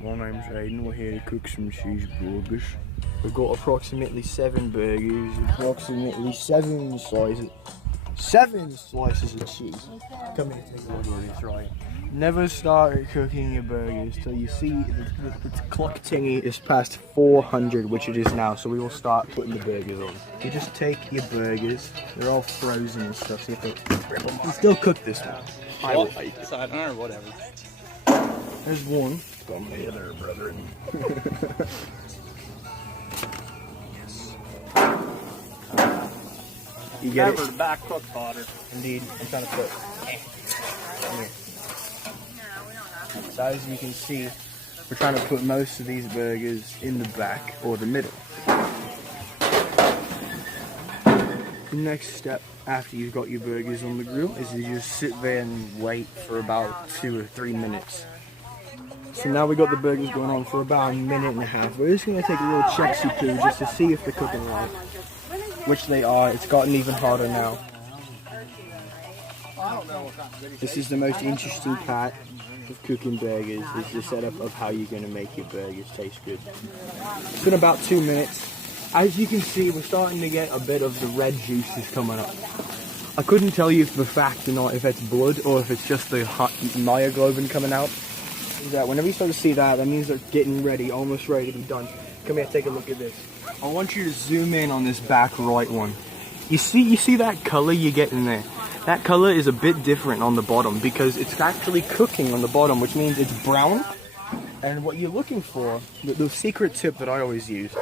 My name's Ayden. We're here to cook some cheeseburgers. We've got approximately 7 burgers, approximately 7 slices. 7 slices of cheese. Come here, take a look at this, right? Never start cooking your burgers till you see the clock tingy is past 400, which it is now, so we will start putting the burgers on. You just take your burgers, they're all frozen and stuff, so you have to rip them off. You still cook this one. I will eat it. Side on or whatever. There's one. Come here there, brother. You get Never it? the back cook fodder. Indeed. I'm trying to put. Come here. So as you can see, we're trying to put most of these burgers in the back or the middle. The next step after you've got your burgers on the grill is you just sit there and wait for about 2 or 3 minutes. So now we got the burgers going on for about 1.5 minutes. We're just going to take a little check-see poo just to see if they're cooking right. Which they are. It's gotten even harder now. This is the most interesting part of cooking burgers, is the setup of how you're going to make your burgers taste good. It's been about 2 minutes. As you can see, we're starting to get a bit of the red juices coming up. I couldn't tell you for the fact or not if it's blood or if it's just the myoglobin coming out. That whenever you start to see that, that means they're getting ready, almost ready to be done. Come here, take a look at this. I want you to zoom in on this back right one. You see that color you get in there? That color is a bit different on the bottom because it's actually cooking on the bottom, which means it's brown. And what you're looking for, the secret tip that I always use,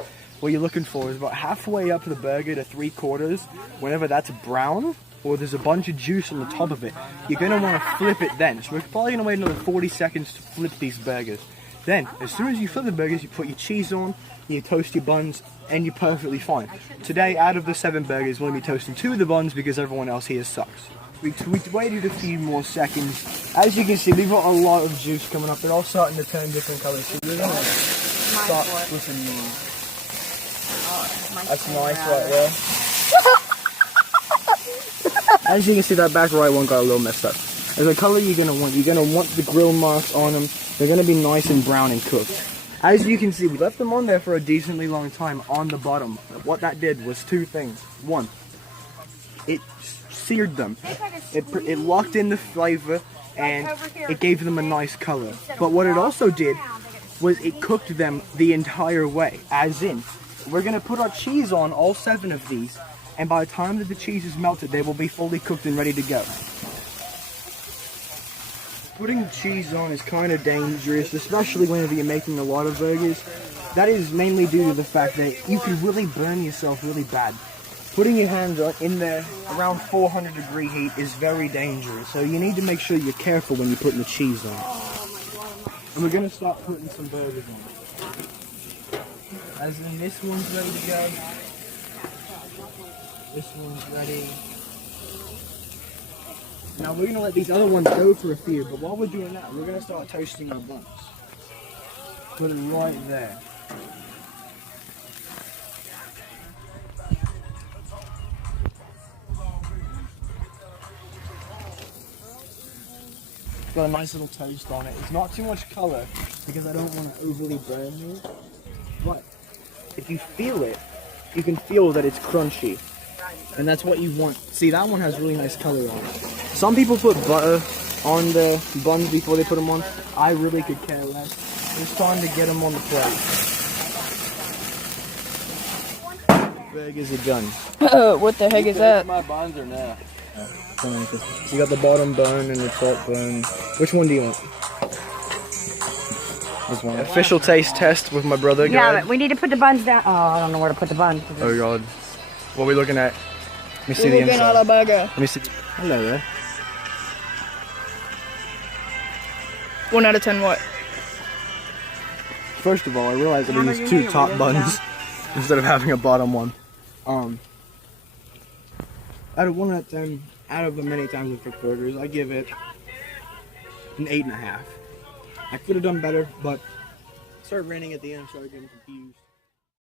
what you're looking for is about halfway up the burger to 3/4, whenever that's brown, or there's a bunch of juice on the top of it, you're going to want to flip it then. So we're probably going to wait another 40 seconds to flip these burgers. Then, as soon as you flip the burgers, you put your cheese on, you toast your buns, and you're perfectly fine. Today, out of the 7 burgers, we're going to be toasting 2 of the buns because everyone else here sucks. We waited a few more seconds. As you can see, we've got a lot of juice coming up. They're all starting to turn different colors. So we're going to start flipping these. That's nice right there. As you can see, that back right one got a little messed up. There's a color you're going to want. You're going to want the grill marks on them. They're going to be nice and brown and cooked. As you can see, we left them on there for a decently long time on the bottom. What that did was 2 things. 1, it seared them. It locked in the flavor and it gave them a nice color. But what it also did was it cooked them the entire way. As in, we're going to put our cheese on all 7 of these, and by the time that the cheese is melted, they will be fully cooked and ready to go. Putting cheese on is kind of dangerous, especially whenever you're making a lot of burgers. That is mainly due to the fact that you can really burn yourself really bad. Putting your hands in there around 400-degree heat is very dangerous, so you need to make sure you're careful when you're putting the cheese on. And we're going to start putting some burgers on. As in, this one's ready to go. This one's ready. Now we're going to let these other ones go for a few, but while we're doing that, we're going to start toasting our buns. Put it right there. Got a nice little toast on it. It's not too much color because I don't want to overly burn you. But if you feel it, you can feel that it's crunchy. And that's what you want. See, that one has really nice color on it. Some people put butter on the buns before they put them on. I really could care less. It's time to get them on the plate. Burgers are done. What the heck is that? My buns are now. You got the bottom bone and the top bone. Which one do you want? This one. Official taste test with my brother. Yeah, but we need to put the buns down. Oh, I don't know where to put the buns. Oh god. What are we looking at? Let me see the inside. At a burger. Let me see. Hello there. 1 out of 10 what? First of all, I realized that these 2 top buns instead of having a bottom one. Out of 1 out of 10, out of the many times I've cooked burgers, I give it an 8.5. I could have done better, but I started ranting at the end, started getting confused.